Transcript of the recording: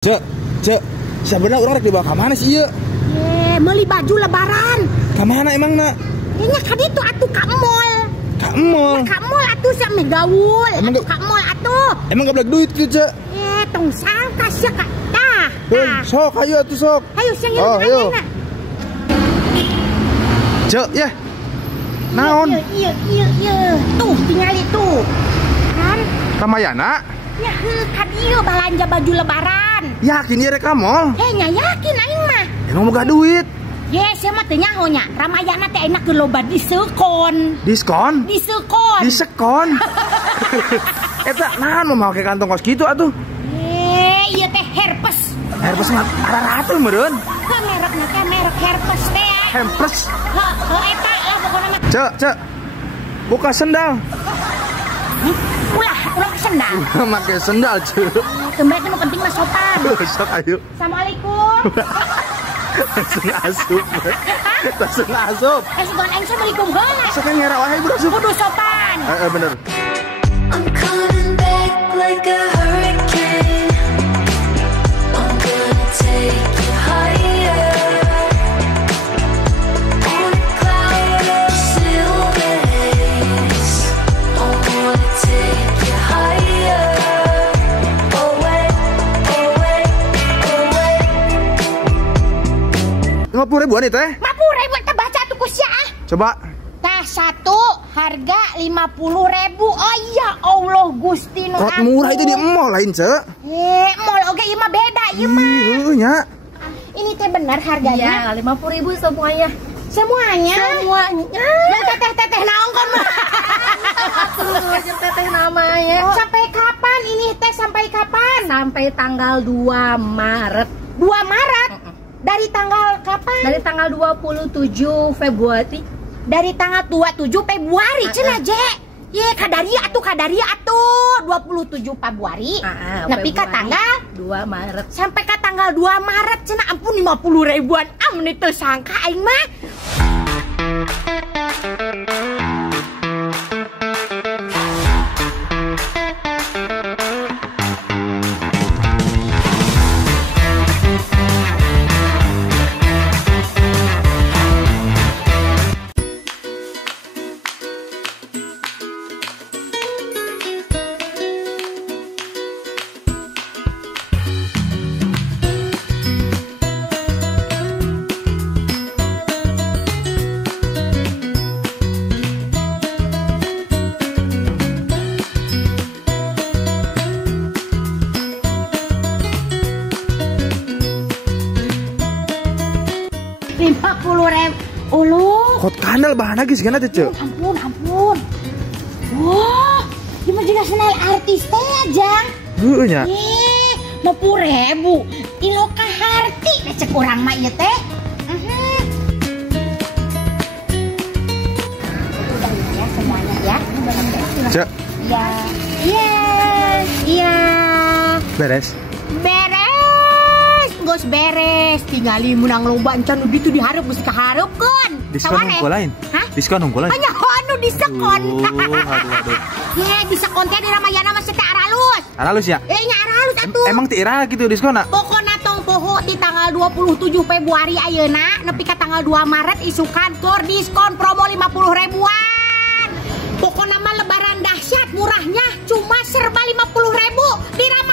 Cek, sebenarnya orang rek dibawa ke mana sih ya? Beli baju lebaran. Ke mana emang nak? Ini kan itu atuh ka mall. Ka mall. Ka mall atuh sampe gaul. Emang Atuh ka mall atuh. Emang gak balik duit gitu, Cek? Tong sangka sia ka tah. Sok, ayo atuh sok. Ayo sing ayo. Cek, ya. Naon? Iya. Tuh, tinggal itu. Kan? Ramayana? Ya, kan iya belanja baju lebaran. Yakin ya rek ka mall? Nya yakin aing mah. Emang boga duit? Yes, saya mah teu nyaho nya. Ramayana teh enak ke loba diskon. Diskon? Diskon. Diskon? Eta naon mau make kantong kos gitu atuh? Iya teh herpes. Herpes mah rata meureun. Merekna teh merek herpes teh. Herpes. Heuh eta lah pokona mah. Cek. Buka sendal. Ulah sendal. Make sendal, Cek. Kembali nu penting mah sopan. Sok ayo. Assalamualaikum. Langsung asup. Langsung asup. Sugan aing assalamualaikum heula. Sok ngera wae bro. Kudu sopan. Bener. I'm coming back like a hurricane. I'm gonna take you higher. On a cloud of silver haze. I wanna take you higher. Away. 50.000-an itu teh? 50.000 teh baca tuh kusia. Coba. Tah satu harga 50.000. Oh ya Allah Gusti nu Kok murah itu di mall lain, Cek? mall oge ieu mah beda ieu mah. Heuh nya. Ini teh benar harganya? Ya, 50.000 semuanya. Semuanya? Semuanya. Ya teteh naon kon mah? Teteh namanya. Sampai kapan ini teh sampai kapan? Sampai tanggal 2 Maret. 2 Maret? Dari tanggal kapan? Dari tanggal 27 Februari. Dari tanggal 27 Februari cenah je. Ye kadaria atuh 27 Februari. Nepi ka tanggal 2 Maret. Sampai ka tanggal 2 Maret cenah ampun 50.000-an. Amun teu sangka aing mah. Kot kandal bahan lagi segana tuh, Cek. Ampun. Wah, ini mah juga senal artis teh aja. Heuh nya. 50.000. Ilo ka harti cek urang mah ieu teh. Udah ya semuanya ya. Cek. Iya. Beres. Gos beres. Tinggali menang lomba encan gitu dihareup geus kahareupeun. Diskon unggul lain. Hah? Diskon unggul lain. Hanya anu diskon. Aduh. Diskon teh di Ramayana mah teh aralus. Aralus ya? Nya aralus atuh. Emang ti ira gitu diskon nak? Pokona tong poho di tanggal 27 Februari ayeuna nepi ka tanggal 2 Maret isukan keur diskon promo 50.000-an. Pokona mah lebaran dahsyat murahnya cuma serba 50.000 di Ramayana.